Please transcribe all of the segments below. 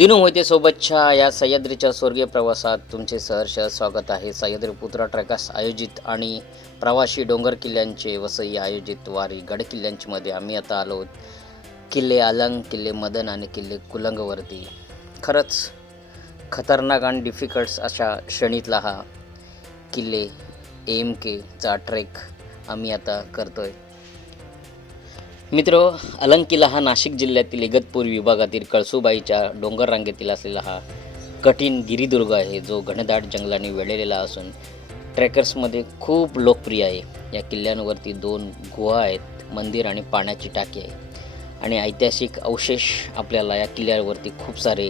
दिनू मोहिते सोबतच्या या सह्याद्रीच्या स्वर्गीय प्रवासात तुमचे सहर्ष स्वागत आहे. सह्याद्री पुत्रा ट्रॅकर्स आयोजित आणि प्रवासी डोंगर किल्ल्यांचे वसई आयोजित वारी गड किल्ल्यांमध्ये आम्ही आता आलो आहोत किल्ले अलंग, किल्ले मदन आणि किल्ले कुलंगवरती. खरंच खतरनाक आणि डिफिकल्ट्स अशा श्रेणीतला हा किल्ले AMKचा ट्रेक आम्ही आता करतोय. मित्र, अलंग किल्ला हा नाशिक जिल्ह्यातील इगतपुरी विभागातील कळसुबाईच्या डोंगर रांगेतील असलेला हा कठीण गिरिदुर्ग आहे, जो घनदाट जंगलाने वेढलेला असून ट्रेकर्समध्ये खूप लोकप्रिय आहे. या किल्ल्यांवरती 2 गुहा आहेत, मंदिर आणि पाण्याची टाकी आहे आणि ऐतिहासिक अवशेष आपल्याला या किल्ल्यावरती खूप सारे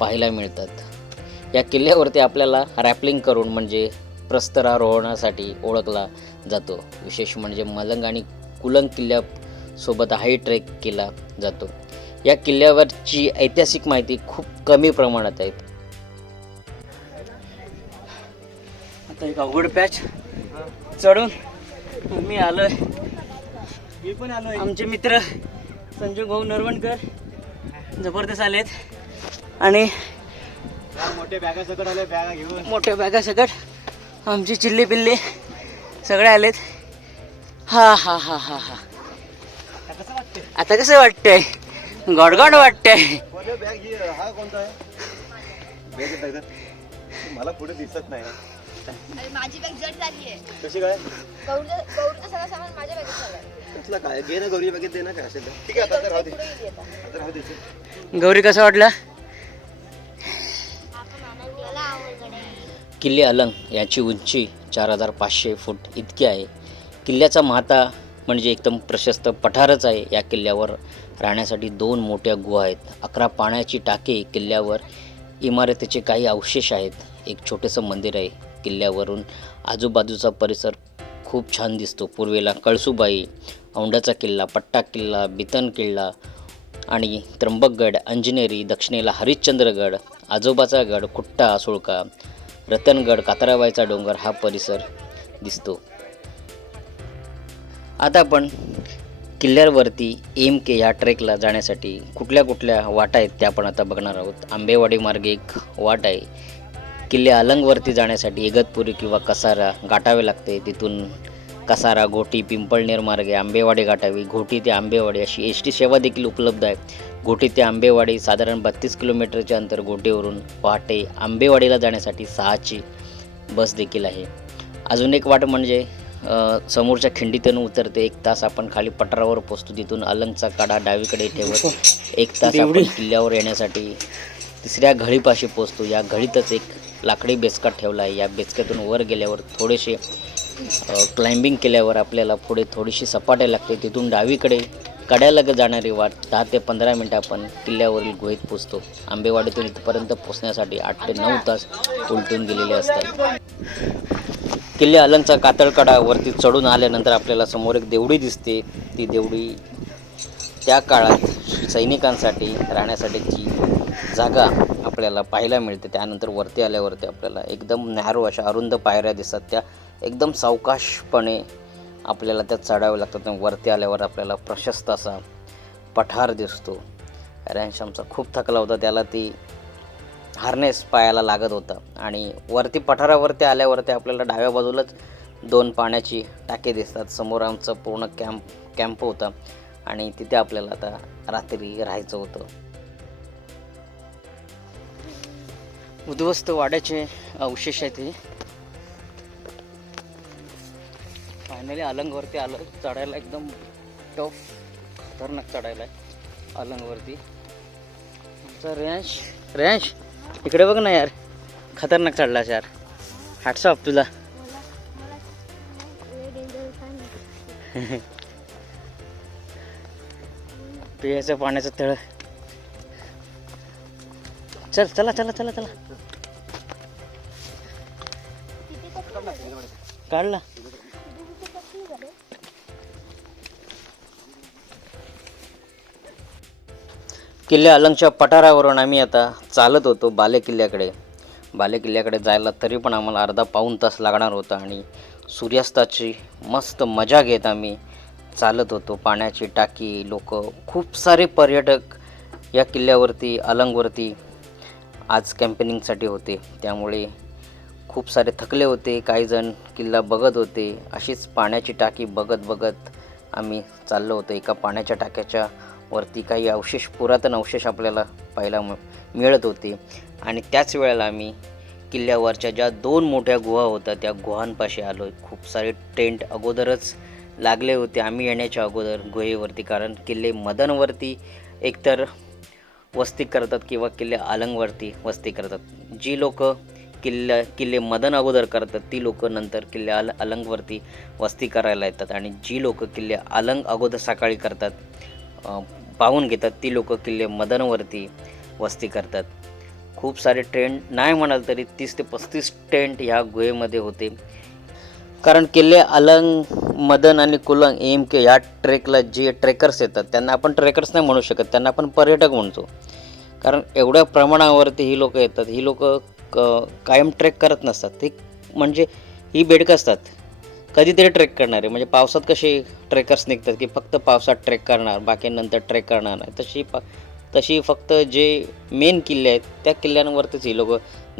पाहायला मिळतात. या किल्ल्यावरती आपल्याला रॅपलिंग करून म्हणजे प्रस्तरारोहणासाठी ओळखला जातो. विशेष म्हणजे मलंग आणि कुलंग किल्ल्यासोबत हाही ट्रेक केला जातो. या किल्ल्यावरची ऐतिहासिक माहिती खूप कमी प्रमाणात आहे. आता एक अवघड पॅच चढून मी आलोय. मी पण आलोय. आमचे मित्र संजू भाऊ नरवणकर जबरदस्त आलेत आणि मोठे बॅगा सकट आले, बॅगा घेऊन मोठ्या बॅगा सकट आमची चिल्ली पिल्ली सगळे आलेत. हा हा हा हा हा कसं वाटते? आता कसं वाटतंय? गडगड वाटतंय. बॅग ही हा कोणता आहे? बॅग टाकतात. मला पुढे दिसत नाही. अरे माझी बॅग जड झाली आहे. कशी काय? गौरीचं सगळं सामान माझ्या बॅगेत झालंय. कसला काय? घे ना गौरी बॅगेत, दे ना काय असेल तर. ठीक आहे, आता राहू दे. आता राहू दे. गौरी कसं वाटलं? किल्ले अलंग याची उंची 4500 फूट इतकी आहे. किल्ल्याचा माथा म्हणजे एकदम प्रशस्त पठारच आहे. या किल्ल्यावर राहण्यासाठी 2 मोठ्या गुहा आहेत, 11 पाण्याची टाके, किल्ल्यावर इमारतीचे काही अवशेष आहेत, एक छोटेसं मंदिर आहे. किल्ल्यावरून आजूबाजूचा परिसर खूप छान दिसतो. पूर्वेला कळसुबाई, औंढाचा किल्ला, पट्टा किल्ला, बितन किल्ला आणि त्र्यंबकगड, अंजनेरी, दक्षिणेला हरिश्चंद्रगड, आजोबाचा गड, कुट्टा, सुळका, रतनगड, कातराबाईचा डोंगर हा परिसर दिसतो. आता आपण किल्ल्यावरती AMK या ट्रेकला जाण्यासाठी कुठल्या कुठल्या वाटा आहेत त्या आपण आता बघणार आहोत. आंबेवाडी मार्गे एक वाट आहे. किल्ले अलंगवरती जाण्यासाठी इगतपुरी किंवा कसारा गाठावे लागते. तिथून कसारा, घोटी, पिंपळनेर मार्गे आंबेवाडी गाठावी. घोटी ते आंबेवाडी अशी ST सेवा देखील उपलब्ध आहे. घोटी ते आंबेवाडी साधारण 32 किलोमीटरचे अंतर. घोटीवरून पहाटे आंबेवाडीला जाण्यासाठी 6ची बस देखील आहे. अजून एक वाट म्हणजे समोरच्या खिंडीतून उतरते. 1 तास आपण खाली पठारावर पोचतो. तिथून अलंगचा कडा डावीकडे ठेवत 1 तास आपण किल्ल्यावर येण्यासाठी 3ऱ्या घळीपाशी पोचतो. या घळीतच एक लाकडी बेचका ठेवला आहे. या बेचक्यातून वर गेल्यावर थोडेसे क्लाइम्बिंग केल्यावर आपल्याला पुढे थोडीशी सपाटे लागते. तिथून डावीकडे कड्यालगत जाणारी वाट 10 ते 15 मिनटं आपण किल्ल्यावरील गुहेत पोचतो. आंबेवाडीतून इथपर्यंत पोचण्यासाठी 8 ते 9 तास उलटून गेलेले असतात. किल्ले अलंगचा कातळकडावरती चढून आल्यानंतर आपल्याला समोर एक देवडी दिसते. ती देवडी त्या काळात सैनिकांसाठी राहण्यासाठीची जागा आपल्याला पाहायला मिळते. त्यानंतर वरती आल्यावरती आपल्याला एकदम नॅरो अशा अरुंद पायऱ्या दिसतात. त्या एकदम सावकाशपणे आपल्याला त्या चढाव्या लागतात. वरती आल्यावर आपल्याला प्रशस्त असा पठार दिसतो. रॅन्श आमचा खूप थकला होता, त्याला ती हार्नेस पायाला लागत होता. आणि वरती पठारावरती आल्यावरती आपल्याला डाव्या बाजूलाच 2 पाण्याची टाके दिसतात. समोर आमचं पूर्ण कॅम्प होता आणि तिथे आपल्याला आता रात्री राहायचं होतं. उद्ध्वस्त वाड्याचे अवशेष आहेत हे. फायनली अलंगवरती आलं. चढायला एकदम टफ, खतरनाक चढायला आहे अलंगवरती. आमचा रॅन्श इकडे बघ ना यार, खतरनाक चढलास यार. हॅट्स ऑफ तुला. पियाचं पाण्याचं तळ. चल चला चला चला चला काढला. किल्ले अलंगच्या पठारावरून आम्ही आता चालत होतो बाले किल्ल्याकडे जायला तरी पण आम्हाला अर्धा पाऊण तास लागणार होता. आणि सूर्यास्ताची मस्त मजा घेत आम्ही चालत होतो. पाण्याची टाकी, लोक, खूप सारे पर्यटक या किल्ल्यावरती अलंगवरती आज कॅम्पेनिंगसाठी होते, त्यामुळे खूप सारे थकले होते. काही जण किल्ला बघत होते. अशीच पाण्याची टाकी बघत बघत आम्ही चाललो होतो. एका पाण्याच्या टाक्याच्या वरती काही अवशेष, पुरातन अवशेष आपल्याला पाहायला मिळत होते. आणि त्याच वेळेला आम्ही किल्ल्यावरच्या ज्या 2 मोठ्या गुहा होत्या त्या गुहांपाशी आलो. खूप सारे टेंट अगोदरच लागले होते आम्ही येण्याच्या अगोदर गुहेवरती, कारण किल्ले मदनवरती एकतर वस्ती करतात किंवा किल्ले अलंगवरती वस्ती करतात. जी लोक किल्ले मदन अगोदर करतात ती लोक नंतर किल्ले अलंगवरती वस्ती करायला येतात, आणि जी लोक किल्ले अलंग अगोदर सकाळी करतात, पाहून घेतात, ती लोक किल्ले मदनवरती वस्ती करतात. खूप सारे टेंट, नाही म्हणाल तरी 30 ते 35 टेंट ह्या गुहेमध्ये होते. कारण किल्ले अलंग, मदन आणि कुलंग AMK या ट्रेकला जे ट्रेकर्स येतात त्यांना आपण ट्रेकर्स नाही म्हणू शकत, त्यांना आपण पर्यटक म्हणतो. कारण एवढ्या प्रमाणावरती ही लोक येतात. ही लोक कायम ट्रेक करत नसतात. ते म्हणजे ही बेडकं असतात, कधीतरी ट्रेक करणारे. म्हणजे पावसात कसे ट्रेकर्स निघतात की फक्त पावसात ट्रेक करणार, बाकी नंतर ट्रेक करणार नाही, तशी फक्त जे मेन किल्ले आहेत त्या किल्ल्यांवरतीच ही लोक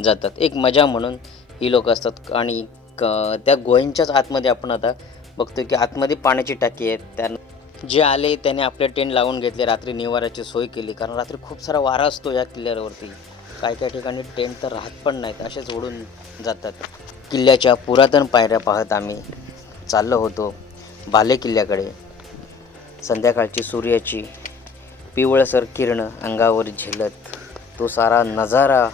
जातात. एक मजा म्हणून ही लोक असतात. आणि त्या गुहेंच्याच आतमध्ये आपण आता बघतो की आतमध्ये पाण्याची टाकी आहे. त्यांना जे आले त्याने आपले टेंट लावून घेतले, रात्री निवाऱ्याची सोय केली, कारण रात्री खूप सारा वारा असतो या किल्ल्यावरती. काही ठिकाणी टेंट तर राहत पण नाहीत, असेच उडून जातात. किल्ल्याच्या पुरातन पायऱ्या पाहत आम्ही चाललो होतो बाले किल्ल्याकडे. संध्याकाळची सूर्याची पिवळसर किरणं अंगावर झेलत तो सारा नजारा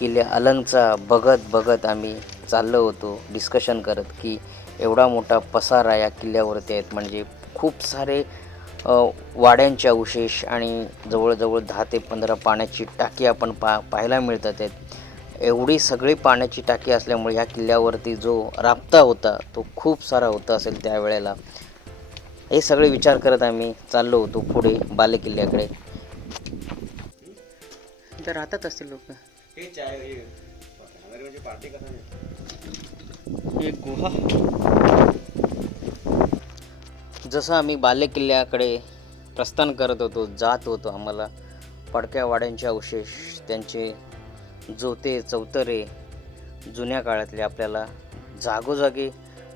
किल्ले अलंगचा बघत बघत आम्ही चाललो होतो, डिस्कशन करत की एवढा मोठा पसारा या किल्ल्यावरती आहेत. म्हणजे खूप सारे वाड्यांचे अवशेष आणि जवळजवळ 10 ते 15 पाण्याची टाकी आपण पाहायला मिळतात आहेत. एवढी सगळी पाण्याची टाकी असल्यामुळे ह्या किल्ल्यावरती जो राबता होता तो खूप सारा होता असेल त्यावेळेला. हे सगळे विचार करत आम्ही चाललो होतो पुढे बाले किल्ल्याकडे. तर राहतात असतील लोक. एक गुहा. जसं आम्ही बाले किल्ल्याकडे प्रस्थान करत होतो, जात होतो, आम्हाला पडक्या वाड्यांचे अवशेष, त्यांचे जोते चौतरे जुन्या काळातले आपल्याला जागोजागी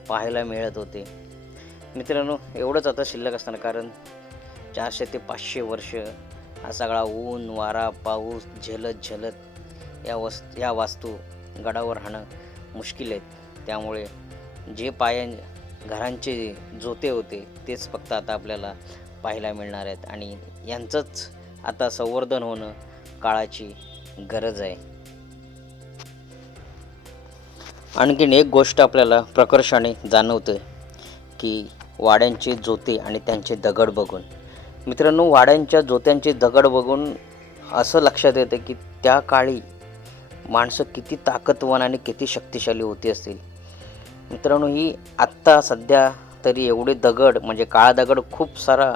पाहायला मिळत होते. मित्रांनो, एवढंच आता शिल्लक असताना, कारण 400 ते 500 वर्ष हा सगळा ऊन, वारा, पाऊस झेलत या वास्तू गडावर राहणं मुश्किल आहेत. त्यामुळे जे घरांचे जोते होते तेच फक्त आता आपल्याला पाहायला मिळणार आहेत, आणि यांचंच आता संवर्धन होणं काळाची गरज आहे. आणखीन एक गोष्ट आपल्याला प्रकर्षाने जाणवते की वाड्यांचे जोते आणि त्यांचे दगड बघून. मित्रांनो, वाड्यांच्या जोत्यांचे दगड बघून असं लक्षात येतं की त्या काळी माणसं किती ताकदवान आणि किती शक्तिशाली होती असतील. मित्रांनो, ही आत्ता सध्या तरी एवढे दगड, म्हणजे काळा दगड खूप सारा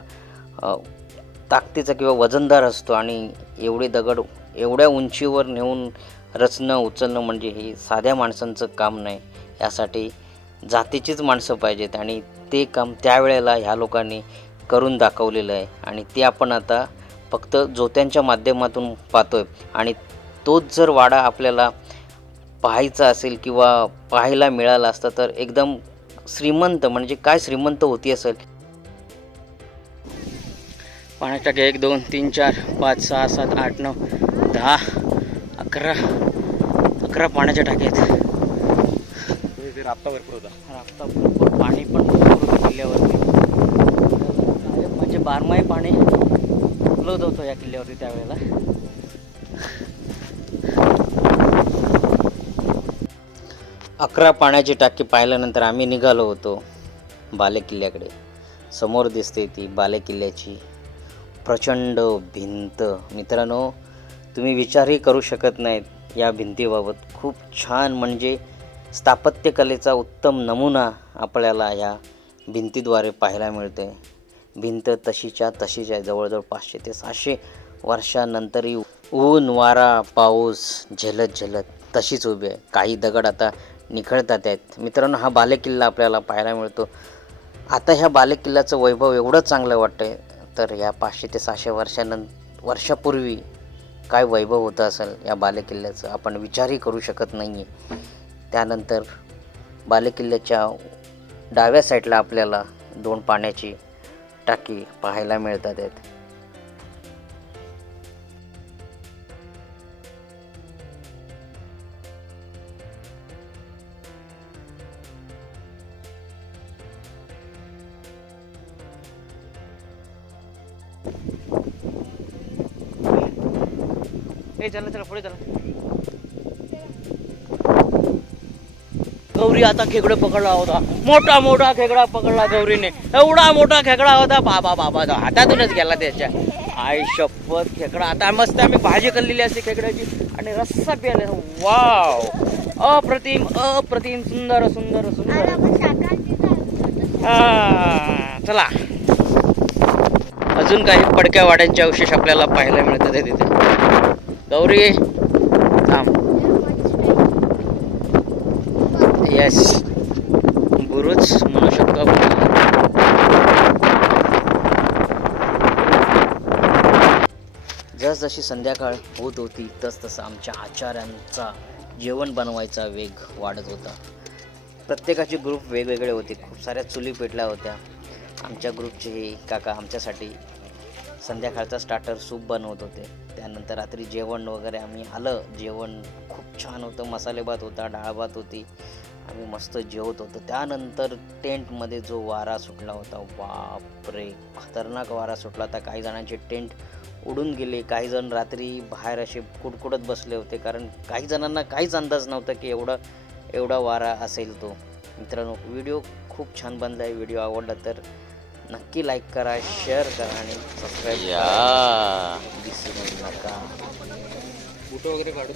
ताकदीचा किंवा वजनदार असतो, आणि एवढे दगड एवढ्या उंचीवर नेऊन रचणं उचलणं म्हणजे हे साध्या माणसांचं काम नाही. यासाठी जातीचीच माणसं पाहिजेत, आणि ते काम त्यावेळेला ह्या लोकांनी करून दाखवलेलं आहे. आणि ते आपण आता फक्त जोत्यांच्या माध्यमातून पाहतोय. आणि तोच जर वाडा आपल्याला पाहायचा असेल किंवा पाहायला मिळाला असता तर एकदम श्रीमंत, म्हणजे काय श्रीमंत होती असेल. पाण्याच्या टाक्या 1 2 3 4 5 6 7 8 9 10 11 पाण्याच्या टाक्या आहेत. राबता भरपूर होता. राबता भरपूर, पाणी पण भरपूर होतं किल्ल्यावरती. म्हणजे बारमाही पाणी उपलब्ध होतं या किल्ल्यावरती त्यावेळेला. अकरा पाण्याची टाकी पाहिल्यानंतर आम्ही निघालो होतो बाले किल्ल्याकडे. समोर दिसते ती बाले किल्ल्याची प्रचंड भिंत. मित्रांनो, तुम्ही विचारही करू शकत नाहीत या भिंतीबाबत. खूप छान, म्हणजे स्थापत्यकलेचा उत्तम नमुना आपल्याला ह्या भिंतीद्वारे पाहायला मिळते. भिंत तशीच्या तशीच आहे. जवळजवळ 500 ते 700 वर्षानंतरही ऊन, वारा, पाऊस झेलत तशीच उभी आहे. काही दगड आता निखळतात आहेत. मित्रांनो, हा बालेकिल्ला आपल्याला पाहायला मिळतो. आता ह्या बालेकिल्ल्याचं वैभव एवढं चांगलं वाटतं आहे, तर ह्या 500 ते 600 वर्षापूर्वी काय वैभव होतं असेल या बालेकिल्ल्याचं आपण विचारही करू शकत नाही आहे. त्यानंतर बालेकिल्ल्याच्या डाव्या साईडला आपल्याला 2 पाण्याची टाकी पाहायला मिळतात आहेत. चला चला पुढे चला. गौरी आता खेकडे पकडला होता, मोठा मोठा खेकडा पकडला गौरीने, एवढा मोठा खेकडा होता, बाबा बाबा हातातूनच गेला त्याच्या. आई शपथ, खेकडा आता मस्त आम्ही भाजी केलेली असते खेकड्याची आणि रस्सा प्यायला. वाव, अप्रतिम अप्रतिम, सुंदर सुंदर सुंदर. चला, अजून काही पडक्या वाड्यांचे अवशेष आपल्याला पाहायला मिळतात तिथे. गौरी थांब. येस, बुरुज म्हणू शकतो आपण. जसजशी संध्याकाळ होत होती तसतसं आमच्या आचार्यांचा जेवण बनवायचा वेग वाढत होता. प्रत्येकाचे ग्रुप वेगवेगळे होते, खूप साऱ्या चुली पेटल्या होत्या. आमच्या ग्रुपचे हे काका आमच्यासाठी संध्याकाळचा स्टार्टर सूप बनवत होते. त्यानंतर रात्री जेवण वगैरे आम्ही आलं. जेवण खूप छान होतं, मसाले भात होता, डाळ भात होती. आम्ही मस्त जेवत होतो. त्यानंतर टेंटमध्ये जो वारा सुटला होता, बापरे, खतरनाक वारा सुटला होता. काही जणांचे टेंट उडून गेले, काही जण रात्री बाहेर असे कुडकुडत बसले होते, कारण काही जणांना काहीच अंदाज नव्हता की एवढा वारा असेल तो. मित्रांनो, व्हिडिओ खूप छान बनला आहे. व्हिडिओ आवडला तर नक्की लाईक करा, शेअर करा आणि सबस्क्राईब करा. विसरू नका. फोटो वगैरे काढून